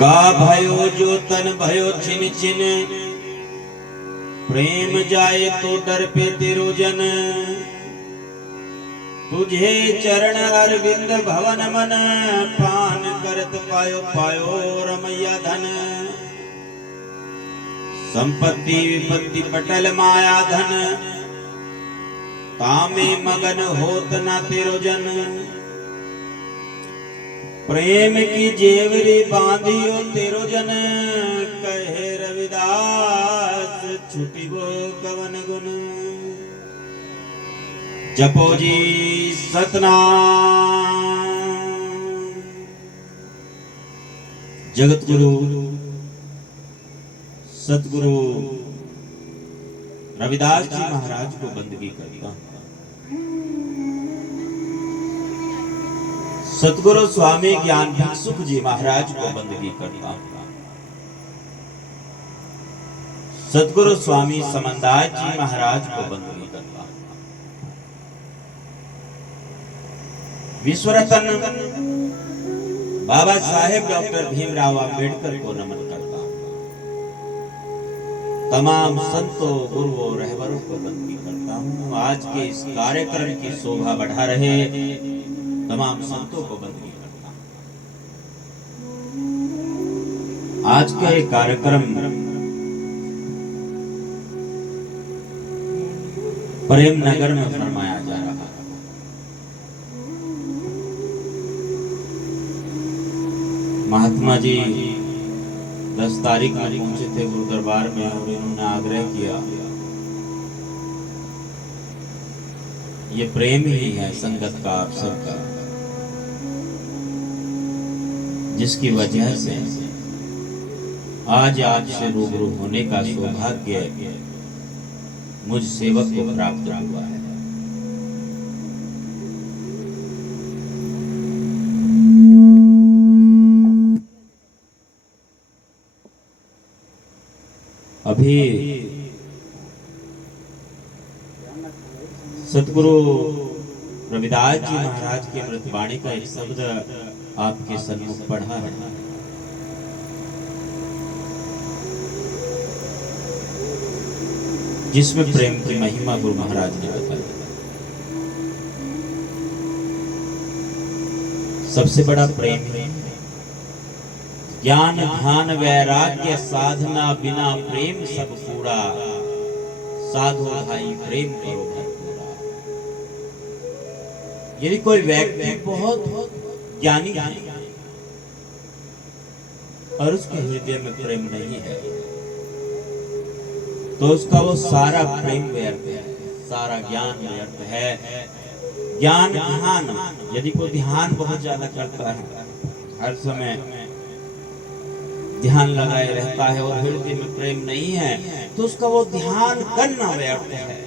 का भयो जो तन भयो छिन छिन, प्रेम जाए तो डर पे तेरो जन। तुझे चरण अरविंद भवन मन, पान करत पायो पायो रमैया धन। संपत्ति विपत्ति पटल माया धन, तामे मगन होत ना तेरो जन। प्रेम की जेवरी बांधियो तेरो जन, कहे रविदास छुटी वो कवन गुण। जपो जी सतनाम। जगत गुरु सतगुरु रविदास जी महाराज को बंदगी करता हूं। सतगुरु स्वामी ज्ञान भिक्षुक जी महाराज को बंदगी करता हूं। सतगुरु स्वामी समनदास जी महाराज को बंदगी करता हूं। विश्वरतन बाबा साहेब डॉक्टर भीमराव अंबेडकर को नमन करता हूं। तमाम संतों गुरुओं रहबरों को बंदगी करता हूं। आज के इस कार्यक्रम की शोभा बढ़ा रहे तमाम संतों को बंदगी करता हूं। आज का ये कार्यक्रम प्रेम नगर में फरमाया जा रहा है। महात्मा जी 10 तारीख में पहुंचे थे गुरु दरबार में और इन्होंने आग्रह किया, ये प्रेम ही है संगत का आप सबका, जिसकी वजह से आज आपसे रूबरू होने का सौभाग्य मुझ सेवक को प्राप्त हुआ है। अभी सतगुरु रविदास जी महाराज की अमृतवाणी का एक शब्द आपके सन्मुख पढ़ा है। जिसमें प्रेम की महिमा गुरु महाराज ने बताई। सबसे बड़ा प्रेम है। ज्ञान ध्यान वैराग्य साधना बिना प्रेम सब पूरा, साधु भाई प्रेम करो भरपूरा। यदि कोई व्यक्ति बहुत ज्ञानी है और उसके हृदय में प्रेम नहीं है, तो उसका वो सारा प्रेम व्यर्थ है, सारा ज्ञान व्यर्थ है। ज्ञान ध्यान, यदि कोई ध्यान बहुत ज्यादा करता है, हर समय ध्यान लगाए रहता है और हृदय में प्रेम नहीं है, तो उसका वो ध्यान करना व्यर्थ है।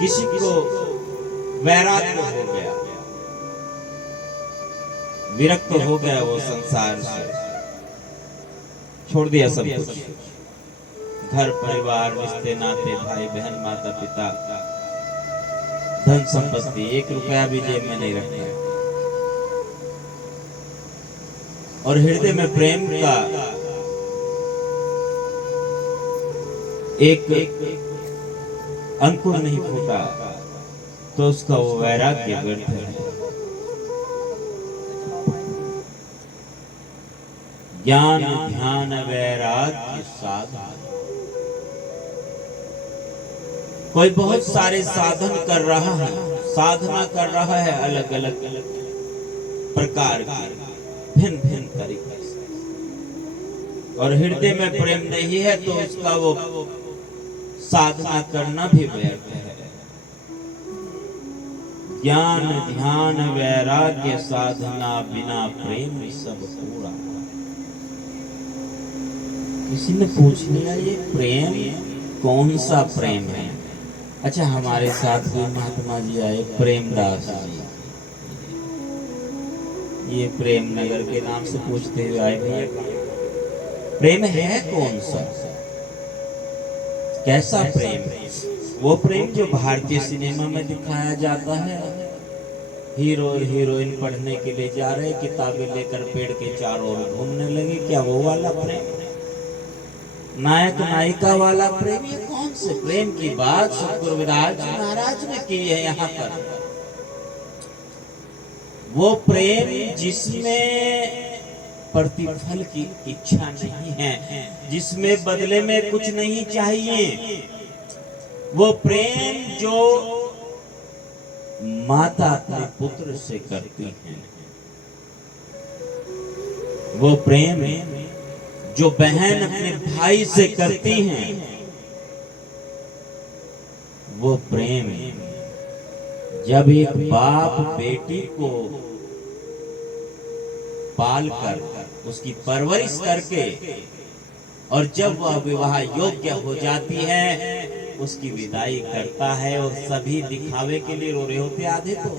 किसी को वैराग्य हो गया, विरक्त हो गया, वो संसार से छोड़ दिया सब कुछ, घर परिवार रिश्ते नाते भाई बहन माता पिता धन संपत्ति, 1 रुपया भी जेब में नहीं रखता, और हृदय में प्रेम का एक अंकुर नहीं फूटा, तो उसका वो वैराग्य व्यर्थ है। ज्ञान ध्यान वैराग्य साधना। कोई बहुत सारे साधन कर रहा है, साधना कर रहा है अलग अलग प्रकार की, भिन्न भिन्न तरीके से, और हृदय में प्रेम नहीं है, तो उसका वो साधना करना भी व्यर्थ है। ज्ञान ध्यान वैराग्य साधना बिना प्रेम सब पूरा। किसी ने पूछ लिया, ये प्रेम कौन सा प्रेम है? अच्छा, हमारे साथ भी महात्मा जी आए, प्रेमदास जी, ये प्रेम नगर के नाम से पूछते हुए आए, भैया प्रेम है कौन सा, कैसा प्रेम? वो प्रेम जो भारतीय सिनेमा में दिखाया जाता है, हीरो और हीरोइन पढ़ने के लिए जा रहे, किताबें लेकर पेड़ के चारों ओर घूमने लगे। क्या वो वाला प्रेम? नायक नायिका वाला प्रेम? ये कौन से प्रेम की बात सतगुरु विराज जी महाराज ने की है यहाँ पर? वो प्रेम जिसमें प्रतिफल की इच्छा नहीं है, जिसमें बदले में कुछ नहीं चाहिए। वो प्रेम जो माता अपने पुत्र से करती है, वो प्रेम जो बहन अपने भाई से करती हैं, वो प्रेम जब एक बाप बेटी को पाल कर उसकी परवरिश करके और जब वह विवाह योग्य हो जाती है उसकी विदाई करता है। और सभी दिखावे के लिए रो रहे होते, आधे तो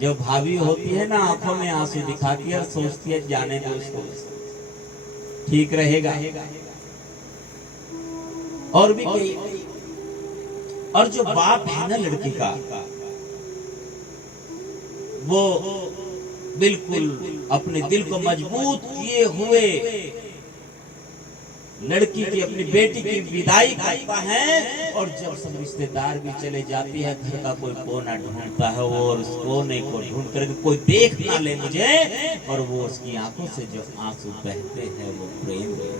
जो भाभी होती है ना आंखों में आंसू दिखाती है और सोचती है जाने दो इसको, ठीक रहेगा। और भी कई, और जो बाप है ना लड़की का, वो बिल्कुल अपने दिल को मजबूत किए हुए लड़की की, अपनी बेटी की विदाई करता है। और जब सब रिश्तेदार भी चले जाती है, घर का कोई कोना ढूंढता है वो, और उस कोने को ढूंढ कर कोई देख ना ले मुझे, और वो उसकी आंखों से जो आंसू बहते हैं वो प्रेम है।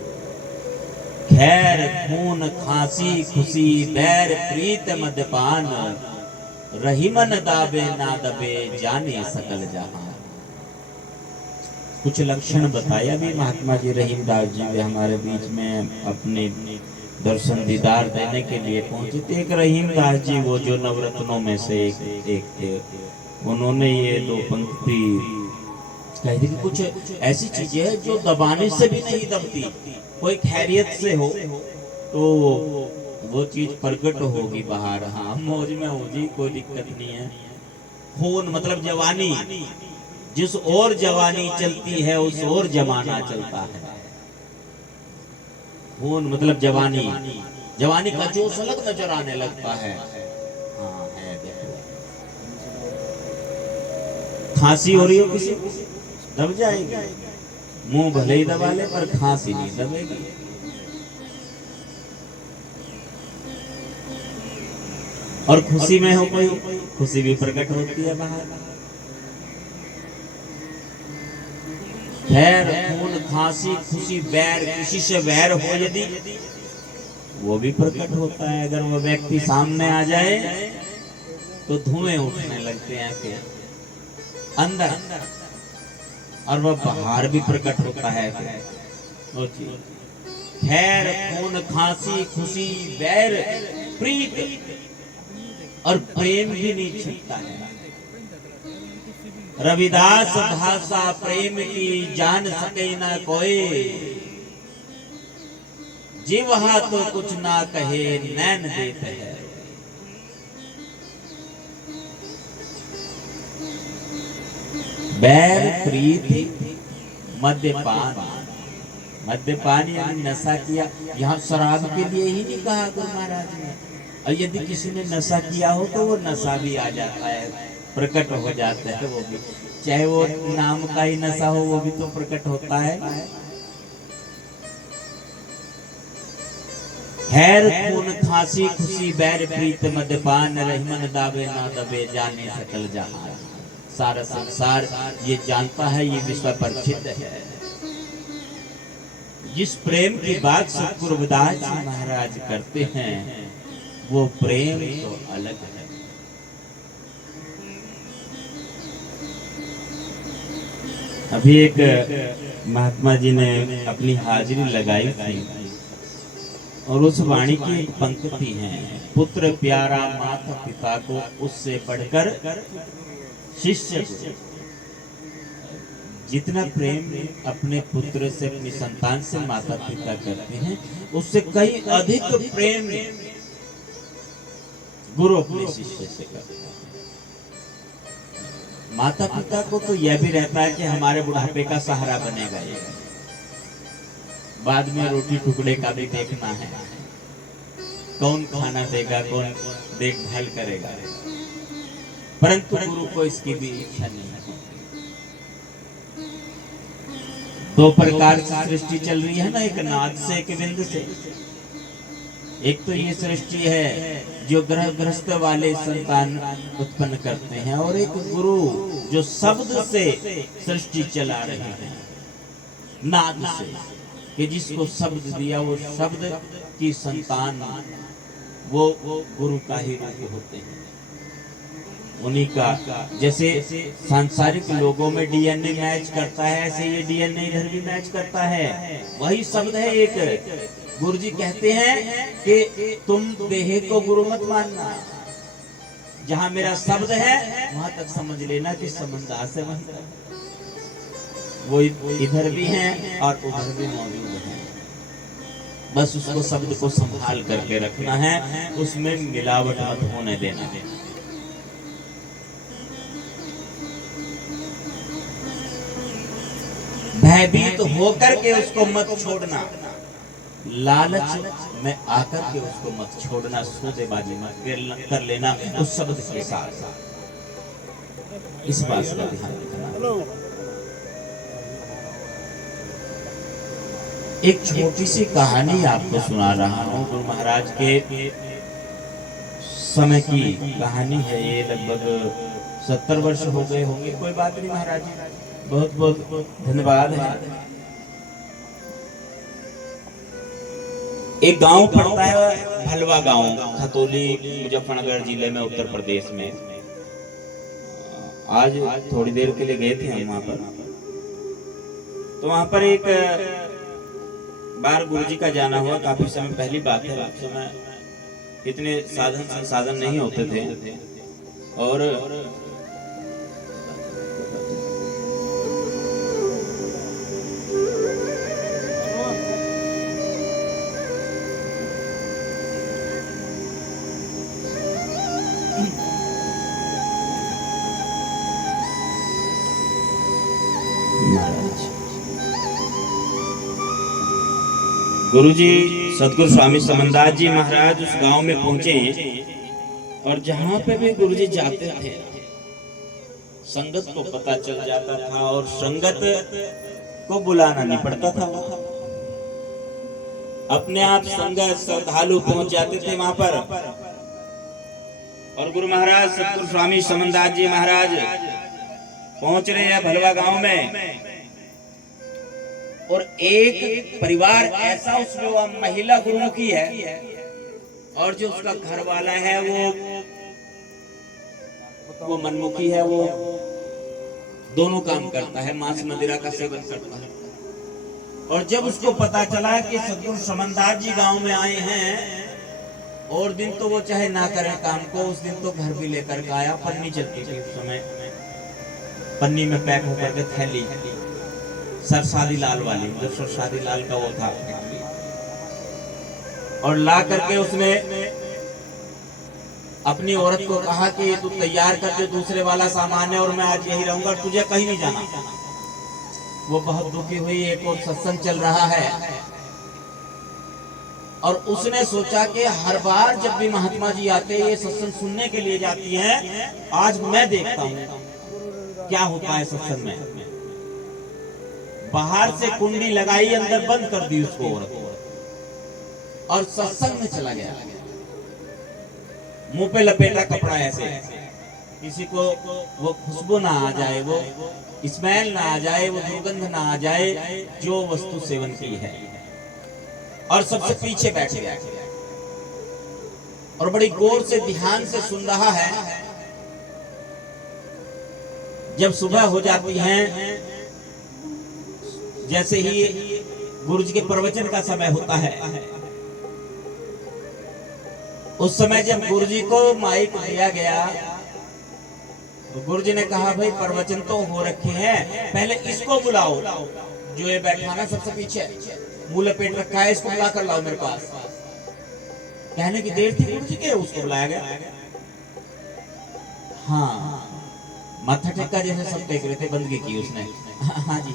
खैर खून खांसी खुशी बैर प्रीत मद्यपान, रहीमन दाबे ना दबे जाने सकल जहां। कुछ लक्षण बताया भी महात्मा जी रहीमदास जी वे हमारे बीच में अपने दर्शन दीदार देने के लिए पहुंचे थे। एक रहीमदास जी वो जो नवरत्नों में से एक थे, उन्होंने ये दो पंक्ति कही थी कि कुछ ऐसी चीजें हैं जो दबाने से भी नहीं दबती। कोई खैरियत से हो तो वो चीज प्रकट होगी बाहर। हाँ मौज में हो जी, कोई दिक्कत नहीं है। खून मतलब जवानी, जिस ओर जवानी चलती है उस ओर जमाना चलता है। खून मतलब जवानी, जवानी का जोश अलग नजर आने लगता है। हाँ है, देखो खांसी हो रही हो किसी, दब जाएगी, मुंह भले ही दबा ले पर खांसी नहीं दबेगी। और खुशी में हो कोई, खुशी भी प्रकट होती है बाहर। खैर खून खांसी खुशी बैर, किसी से बैर हो यदि, वो भी प्रकट होता है। अगर वो व्यक्ति सामने आ जाए तो धुएं उठने लगते हैं के अंदर, और वह बाहर भी प्रकट होता है। खैर खून खांसी खुशी बैर प्रीत, और प्रेम भी नहीं छिपता है। रविदास भाषा प्रेम की जान सके ना कोई, जीवहा तो कुछ ना कहे नैन देते है। बैर प्रीति मद्यपान, मद्यपान यानी नशा किया। यहाँ शराब के लिए ही नहीं कहा गुरु महाराज ने। और यदि किसी ने नशा किया हो तो वो नशा भी आ जाता है, प्रकट हो जाता है। वो भी चाहे वो नाम का ही नशा हो, वो भी तो प्रकट होता है। खैर खून खांसी खुशी बैर प्रीत मद्यपान, रहीमन दाबे ना दबे जाने सकल जहां। सारा संसार ये जानता है, ये विश्व प्रसिद्ध है। जिस प्रेम की बात सतगुरु रविदास जी महाराज करते हैं वो प्रेम तो अलग है। अभी एक महात्मा जी ने अपनी हाजिरी लगाई थी और उस वाणी की एक पंक्ति है, पुत्र प्यारा माता पिता को उससे बढ़कर शिष्य को। जितना प्रेम अपने पुत्र से अपनी संतान से माता पिता करते हैं उससे कई अधिक प्रेम गुरु अपने शिष्य से करते हैं। माता पिता को तो यह भी रहता है कि हमारे बुढ़ापे का सहारा बनेगा, ये बाद में रोटी टुकड़े का भी देखना है, कौन खाना देगा, कौन देखभाल करेगा। परंतु गुरु को इसकी भी इच्छा नहीं है। दो प्रकार से सृष्टि चल रही है ना, एक नाद से, एक बिंद से। एक तो ये सृष्टि है जो ग्रह ग्रस्त वाले संतान उत्पन्न करते हैं, और एक गुरु जो शब्द से सृष्टि चला रहे हैं, नाद से, कि जिसको शब्द दिया वो शब्द की संतान वो गुरु का ही रूप होते हैं। उन्हीं का, जैसे सांसारिक लोगों में डीएनए मैच करता है, ऐसे ये डीएनए इधर भी मैच करता है। वही शब्द है एक। गुरुजी कहते हैं कि तुम देह को गुरु मत मानना, जहां मेरा शब्द है वहां तक समझ लेना कि संबंध से वहीं तक। वो इधर भी हैं और उधर भी मौजूद हैं, बस उसको शब्द को संभाल करके रखना है, उसमें मिलावट मत होने देना है। भयभीत होकर के उसको मत छोड़ना, लालच में आकर के उसको मत छोड़ना, सौदेबाजी मत कर लेना उस शब्द के साथ। इस बात का ध्यान रखना। एक छोटी सी कहानी आपको सुना रहा हूँ, गुरु महाराज के समय की कहानी है ये। लगभग 70 वर्ष हो गए होंगे। कोई बात नहीं महाराज जी, बहुत बहुत धन्यवाद है। एक गांव पड़ता है भलवा गांव, खतौली, मुजफ्फरनगर जिले में, उत्तर प्रदेश में। आज थोड़ी देर के लिए गए थे हम वहां पर। तो वहां पर एक बार गुरुजी का जाना हुआ, काफी समय पहली बात है। उस समय इतने साधन संसाधन नहीं होते थे, और गुरुजी सतगुरु स्वामी समनदास जी महाराज उस गांव में पहुंचे, और जहां पे भी गुरुजी जाते थे संगत को पता चल जाता था, और संगत को बुलाना नहीं पड़ता था। अपने आप संगत श्रद्धालु पहुंच जाते थे वहां पर। और गुरु महाराज सतगुरु स्वामी समनदास जी महाराज पहुंच रहे हैं भलवा गांव में, और एक परिवार ऐसा, उसमें वो महिला गुरुमुखी है, और जो उसका घर वाला है वो मनमुखी है। वो दोनों काम करता है, मांस मदिरा का सेवन करता है। और जब उसको पता चला कि सतगुरु समनदास जी गांव में आए हैं, और दिन तो वो चाहे ना करे काम को, उस दिन तो घर भी लेकर के आया। पन्नी चलती थी उस समय, पन्नी में पैक होकर के थैली, सरसादी लाल वाली, जो सरसादी लाल का वो था, और ला करके उसने अपनी औरत को कहा कि तू तैयार कर जो दूसरे वाला सामान है, और मैं आज यही रहूंगा, तुझे कहीं नहीं जाना। वो बहुत दुखी हुई। एक और सत्संग चल रहा है, और उसने सोचा कि हर बार जब भी महात्मा जी आते ये सत्संग सुनने के लिए जाती हैं, आज मैं देखता हूँ क्या होता है सत्संग में। बाहर से कुंडी लगाई, अंदर बंद कर दी उसको औरत, और सत्संग में चला गया। मुंह पे लपेटा कपड़ा ऐसे, किसी को वो खुशबू ना आ जाए, वो स्मेल ना आ जाए, वो दुर्गंध ना आ जाए जो वस्तु सेवन की है, और सबसे पीछे बैठ गया, और बड़ी गौर से ध्यान से सुन रहा है। जब सुबह हो जाती है, जैसे ही गुरुजी के प्रवचन का समय होता है, उस समय जब गुरुजी को माइक दिया गया, तो गुरुजी ने कहा भाई प्रवचन तो हो रखे हैं, पहले इसको बुलाओ जो ये बैठा ना सबसे पीछे, मुंह लपेट रखा है, इसको बुला कर लाओ मेरे पास। कहने की देर थी गुरुजी के, उसको बुलाया गया। हाँ, माथा टेका जैसे सब टेक रहे थे, बंदगी की उसने। हाँ जी,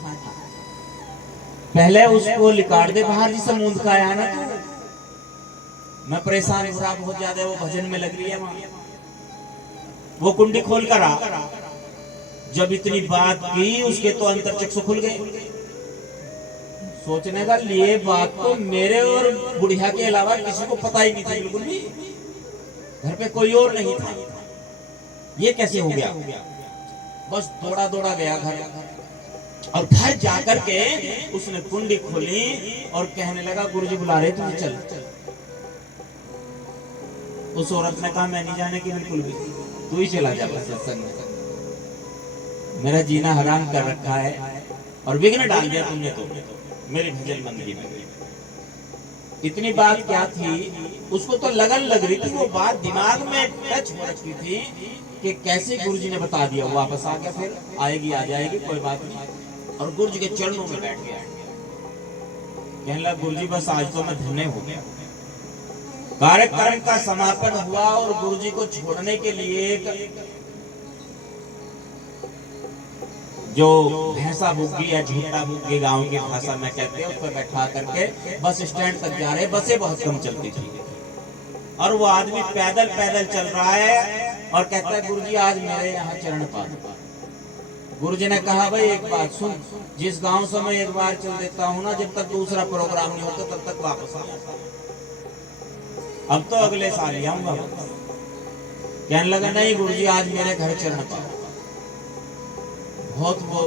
पहले उसको लिकाड़ दे बाहर, जिसे मूंद का आया ना, तो मैं परेशान हो रहा बहुत ज्यादा, वो भजन में लग रही है वहां। वो कुंडी खोल कर आ, जब इतनी बात की उसके तो अंतरचक्षु खुल गए। सोचने का लिए बात तो मेरे और बुढ़िया के अलावा किसी को पता ही नहीं था, बिल्कुल भी घर पे कोई और नहीं था। ये कैसे हो गया? बस दौड़ा दौड़ा गया घर, और घर जाकर के उसने कुंडी खोली और कहने लगा गुरुजी बुला रहे तुझे, चल। उस औरत ने कहा मैं नहीं जाने की बिल्कुल भी, तू ही चला जा बस सत्संग में, मेरा जीना हराम कर रखा है और विघ्न डाल दिया तुमने तो मेरी भजन मंदिर में। इतनी बात क्या थी, उसको तो लगन लग रही थी, वो बात दिमाग में टच हो रखी थी कि कैसे गुरुजी ने बता दिया। वापस आ गया, फिर आएगी आ जाएगी कोई बात नहीं, और गुरुजी के चरणों में बैठ गया। कहने लगा गुरुजी बस आज तो मैं धन्य हो गया। कार्यक्रम का समापन हुआ और गुरुजी को छोड़ने के लिए जो भैंसा बुग्गी या झूठा बुग्गी गांव की भाषा में कहते हैं, उस पर बैठा करके बस स्टैंड तक जा रहे। बसें बहुत कम चलती थी और वो आदमी पैदल पैदल चल रहा है और कहता है गुरुजी आज मेरे यहाँ चरण पाद। गुरुजी ने कहा भाई एक बात सुन, जिस गांव से मैं एक बार चल देता हूँ ना, जब तक दूसरा प्रोग्राम नहीं होता तब तक वापस नहीं आता। अब तो अगले साल ही आऊंगा। कहने लगा नहीं गुरुजी आज मेरे घर चरण पाद। बहुत वो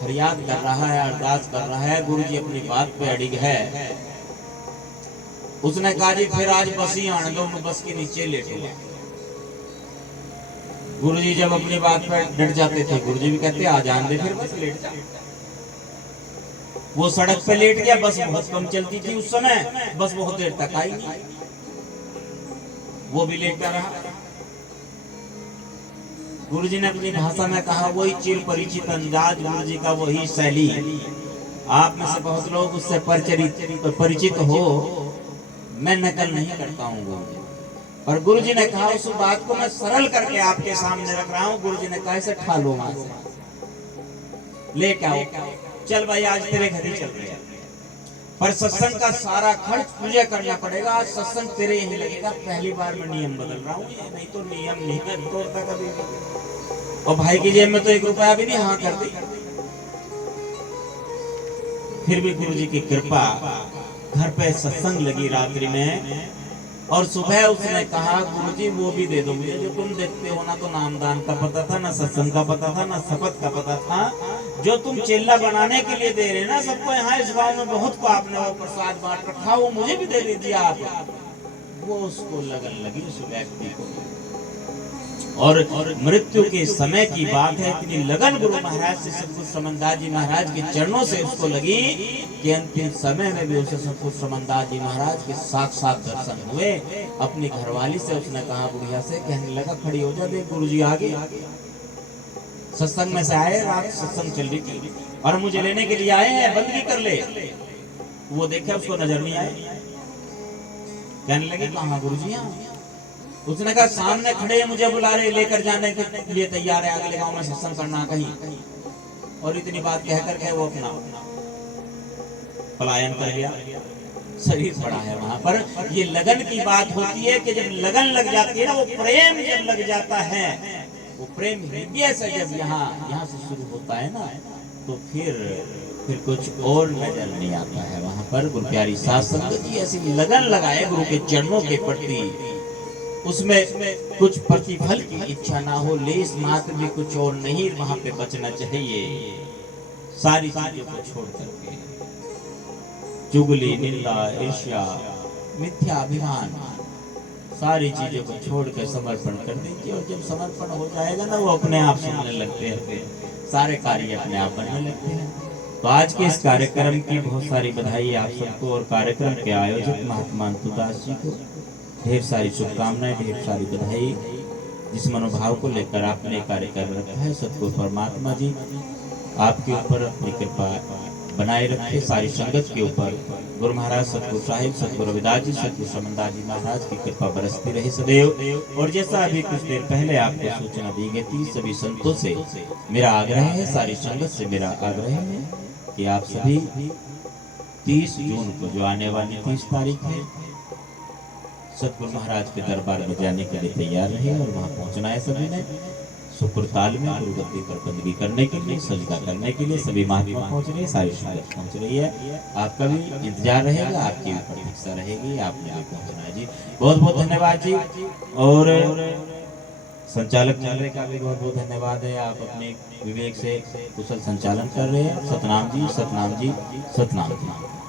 फरियाद कर रहा है, अरदास कर रहा है, गुरुजी अपनी बात पे अड़िग है। उसने कहा जी फिर आज बस ही आने दो, मैं बस के नीचे लेटूंगा। गुरुजी जब अपनी बात पे डट जाते थे, गुरुजी भी कहते आ जान दे फिर बस लेट जा। वो सड़क पे लेट गया, बस बहुत कम चलती थी उस समय, बस बहुत देर तक आई नहीं, वो भी लेटा रहा। गुरुजी ने अपनी भाषा में कहा, वही चिर परिचित अंदाज गुरुजी का, वही शैली। आप में से बहुत लोग उससे परिचित हो, मैं नकल नहीं करता हूँ गुरुजी। और गुरुजी ने कहा उस बात को मैं सरल करके आपके सामने रख रहा हूँ। गुरुजी ने कहा इसे ठा लो, वहां से लेके आओ, चल भाई आज तेरे घर ही चल रहे हैं, पर सत्संग का सारा खर्च तुझे करना पड़ेगा। आज सत्संग तेरे यही लगेगा। पहली बार मैं नियम बदल रहा हूँ, नहीं तो नियम नहीं है तोड़ता कभी भी। और भाई की जेब में तो 1 रुपया भी नहीं हाँ कर दी। फिर भी गुरुजी की कृपा, घर पे सत्संग लगी रात्रि में, और सुबह उसने कहा गुरुजी वो भी दे दो मुझे जो तुम देखते हो ना, तो नामदान का पता था, ना सत्संग का पता था, ना शपथ का पता था, जो तुम चेला बनाने के लिए दे रहे ना सबको। यहाँ इस गांव में बहुत को आपने वो प्रसाद बांट रखा, वो मुझे भी दे दीजिए आप। वो उसको लगन लगी उस व्यक्ति को, और मृत्यु के समय की बात है, इतनी लगन गुरु महाराज से सतगुरु समनदास जी महाराज के चरणों से उसको लगी कि अंतिम समय में भी उसे सतगुरु समनदास जी महाराज के साक्षात दर्शन हुए। अपनी घरवाली से उसने कहा बुढ़िया से, कहने लगा खड़ी हो जा, देख गुरुजी आ गए, सत्संग में से आए, रात सत्संग चल रही थी और मुझे लेने के लिए आए हैं, बंदगी कर ले। वो देखे उसको नजर नहीं आए। कहने लगे कहाँ गुरुजी? उसने कहा सामने खड़े हैं, मुझे बुला रहे, लेकर जाने के लिए तैयार है, अगले गांव में सत्संग करना कहीं। और इतनी बात कह करके वो अपना पलायन कर गया। शरीर पड़ा है वहां पर। ये लगन की बात होती है कि जब लगन लग जाती है ना, वो प्रेम जब लग जाता है, वो प्रेम हृदय से जब यहाँ से शुरू होता है ना, तो फिर कुछ और नजर नहीं आता है वहां पर। गुरु प्यारी साध संगत जी ऐसी लगन लगाए गुरु के चरणों के प्रति, उसमें कुछ प्रतिफल की इच्छा ना हो, लेस मात्र भी कुछ और नहीं, वहां पे बचना चाहिए। सारी चीजों को छोड़ करके, चुगली, निंदा, ईर्ष्या, मिथ्या अभिमान, सारी चीजों को छोड़ कर समर्पण कर दीजिए। और जब समर्पण हो जाएगा ना, वो अपने आप सुनने लगते हैं, सारे कार्य अपने आप बनने लगते हैं। तो आज के इस कार्यक्रम की बहुत सारी बधाई आप सबको, और कार्यक्रम के आयोजक महात्मा अंतुदास जी को ढेर सारी शुभकामनाएं, ढेर सारी बधाई। जिस मनोभाव को लेकर आपने कार्य कर रखा है, सतगुरु परमात्मा जी आपके ऊपर अपनी कृपा बनाए रखे, सारी संगत के ऊपर गुरु महाराज सतगुरु साहिब, सतगुरु रविदास जी, सतगुरु समनदास जी महाराज की कृपा बरसती रहे सदैव। और जैसा अभी कुछ देर पहले आपको सूचना दी गई थी, सभी संतों से मेरा आग्रह है, सारी संगत से मेरा आग्रह है कि आप सभी 30 जून को, जो आने वाली 30 तारीख है, सतगुरु महाराज के दरबार में जाने के लिए तैयार रहे और वहां पहुंचना है सभी ने। शुक्रताल में गुरु गद्दी पर बंदगी करने के लिए, सजदा करने के लिए सभी महात्मा पहुंच रहे, सारी संगत पहुंच रही है। आपका भी इंतजार रहेगा, आपकी भी प्रतीक्षा रहेगी, आपने भी पहुंचना है जी। बहुत बहुत धन्यवाद जी। और संचालक चल का भी बहुत बहुत धन्यवाद है। आप अपने विवेक से कुशल संचालन कर रहे हैं। सतनाम जी, सतनाम जी, सतनाम जी।